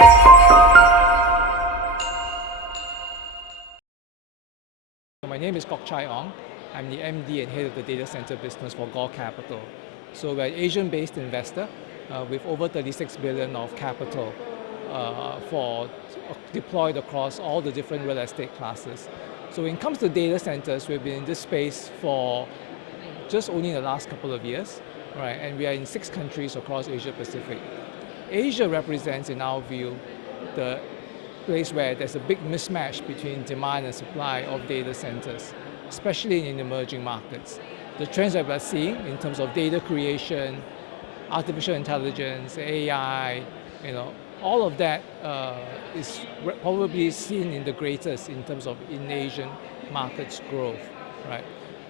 My name is Kok-Chye Ong. I'm the MD and head of the data center business for Gaw Capital. So we're an Asian-based investor with over 36 billion of capital deployed across all the different real estate classes. So when it comes to data centers, we've been in this space for just only the last couple of years, right? And we are in 6 countries across Asia Pacific. Asia represents, in our view, the place where there's a big mismatch between demand and supply of data centers, especially in emerging markets. The trends that we're seeing in terms of data creation, artificial intelligence, AI, all of that is probably seen in the greatest in terms of in Asian markets growth, right?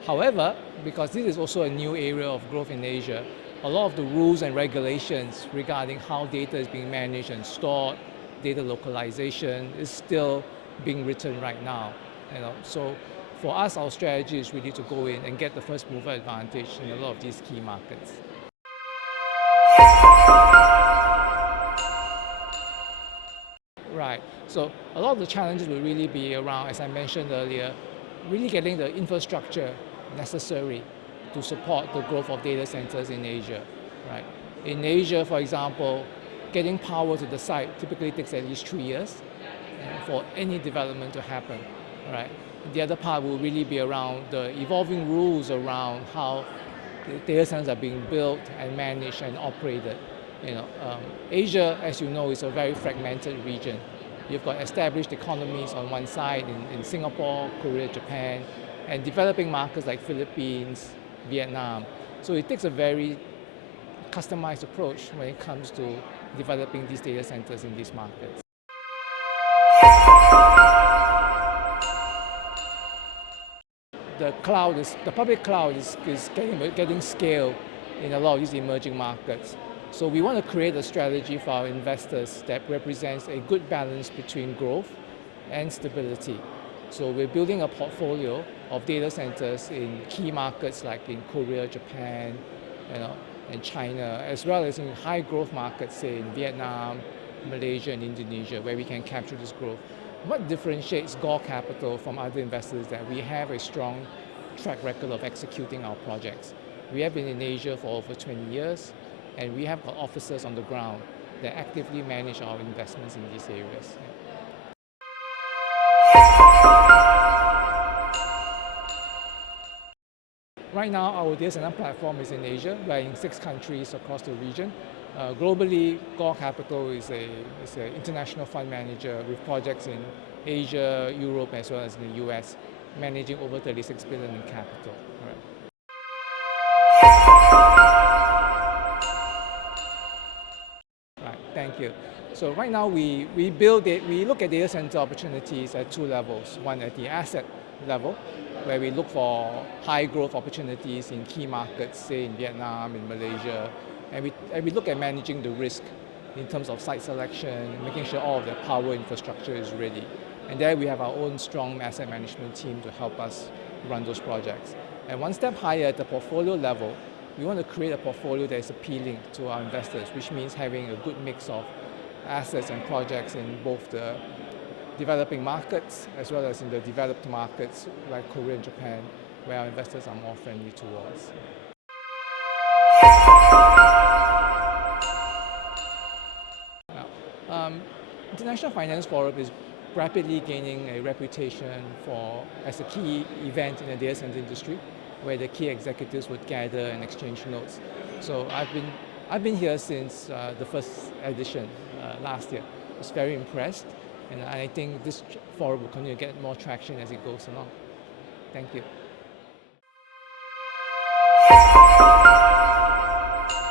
However, because this is also a new area of growth in Asia, a lot of the rules and regulations regarding how data is being managed and stored, data localization is still being written right now. So for us, our strategy is really to go in and get the first mover advantage in a lot of these key markets. Right, so a lot of the challenges will really be around, as I mentioned earlier, really getting the infrastructure necessary to support the growth of data centers in Asia, right? In Asia, for example, getting power to the site typically takes at least 3 years for any development to happen, right? The other part will really be around the evolving rules around how data centers are being built and managed and operated. Asia, as you know, is a very fragmented region. You've got established economies on one side in Singapore, Korea, Japan, and developing markets like Philippines, Vietnam. So it takes a very customized approach when it comes to developing these data centers in these markets. The public cloud is getting scale in a lot of these emerging markets. So we want to create a strategy for our investors that represents a good balance between growth and stability. So we're building a portfolio of data centers in key markets like in Korea, Japan, and China, as well as in high growth markets, say in Vietnam, Malaysia, and Indonesia, where we can capture this growth. What differentiates Gaw Capital from other investors is that we have a strong track record of executing our projects. We have been in Asia for over 20 years, and we have got officers on the ground that actively manage our investments in these areas. Right now, our data center platform is in Asia. We're in 6 countries across the region. Globally, Gaw Capital is an international fund manager with projects in Asia, Europe, as well as in the US, managing over 36 billion in capital. Right, thank you. So right now, we look at data center opportunities at 2 levels. One at the asset level, where we look for high growth opportunities in key markets, say in Vietnam, in Malaysia, and we look at managing the risk in terms of site selection, making sure all of the power infrastructure is ready. And there we have our own strong asset management team to help us run those projects. And one step higher at the portfolio level, we want to create a portfolio that is appealing to our investors, which means having a good mix of assets and projects in both the developing markets as well as in the developed markets like Korea and Japan, where our investors are more friendly towards. International Finance Forum is rapidly gaining a reputation as a key event in the data center industry, where the key executives would gather and exchange notes. So I've been here since the first edition last year. I was very impressed, and I think this forum will continue to get more traction as it goes along. Thank you.